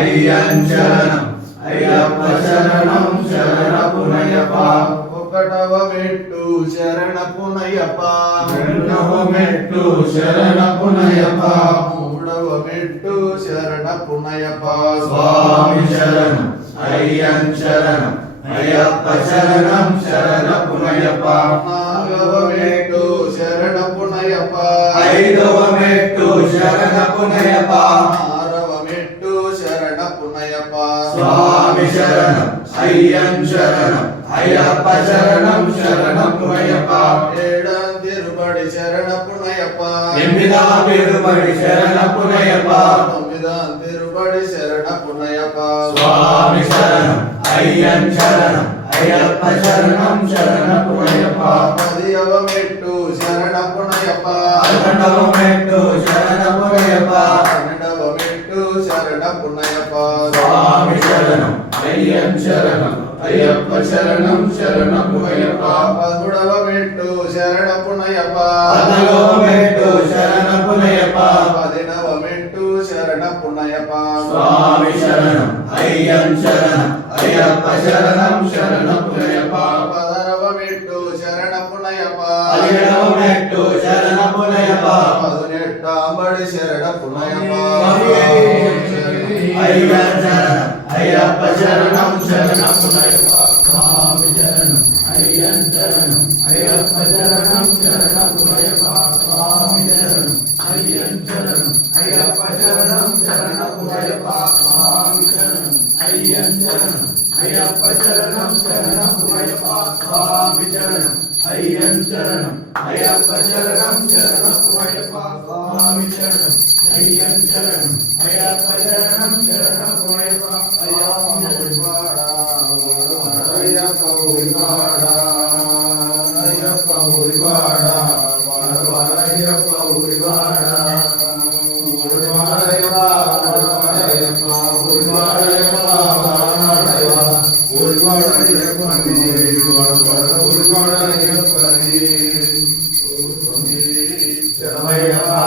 అయ్యంచరణం అయ్యప్ప శరణం శరణపునయప ఒకటవ మెట్టు శరణపునయప రెండవ మెట్టు శరణపునయప మూడవ మెట్టు శరణపునయప స్వామి శరణం అయ్యంచరణం అయ్యప్ప శరణం శరణపునయప నాలుగవ మెట్టు శరణపునయప ఐదవ మెట్టు శరణపునయప ఆరవ మెట్టు శరణపునయప స్వామి శరణం అయ్యం శరణం అయ్యప్ప శరణం శరణపునయప ఏడాం తిరుపడి శరణపునయప ఎనిమిదవ తిరుపడి శరణపునయప తొమ్మిదాం తిరుపడి శరణపునయప స్వామి శరణం అయ్యం శరణం అయ్యప్ప శరణం శరణపునయప పదియవ మెట్టు శరణపునయప పదకొండవ మెట్టు శరణపునయప పన్నెండవ మెట్టు శరణపునయప స్వామి శరణం అయ్యం శరణం అయ్యప్ప శరణం శరణపునయప పదమూడవ మెట్టు శరణపునయప పద్నాలుగవ మెట్టు శరణపునయప పదినవ మెట్టు శరణపునయప స్వామి శరణం అయ్యం శరణం అయ్యప్ప శరణం శరణపునయప పదరవ మెట్టు శరణపునయప పదిహేడవ మెట్టు శరణపునయప పదునెట్టాంబడి శరణపునయప అయ్యం శరణం అయ్యప్ప శరణం శరణపునయప స్వామి శరణం అయ్యం శరణం అయ్యప్ప శరణం శరణపునయప స్వామి శరణం అయ్యం శరణం అయ్యప్ప శరణం శరణపునయప స్వామి శరణం అయ్యం శరణం అయ్యప్ప శరణం శరణపునయప స్వామి శరణం అయ్యం శరణం అయ్యప్ప శరణం శరణపునయప స్వామి శరణం అయ్యం శరణం అయ్యప్ప శరణం శరణపునయప అయ్యప్ప ఉరివాడ అయ్యప్ప ఉరివాడ అయ్యప్ప ఉరివాడ శరణమయ్యప్ప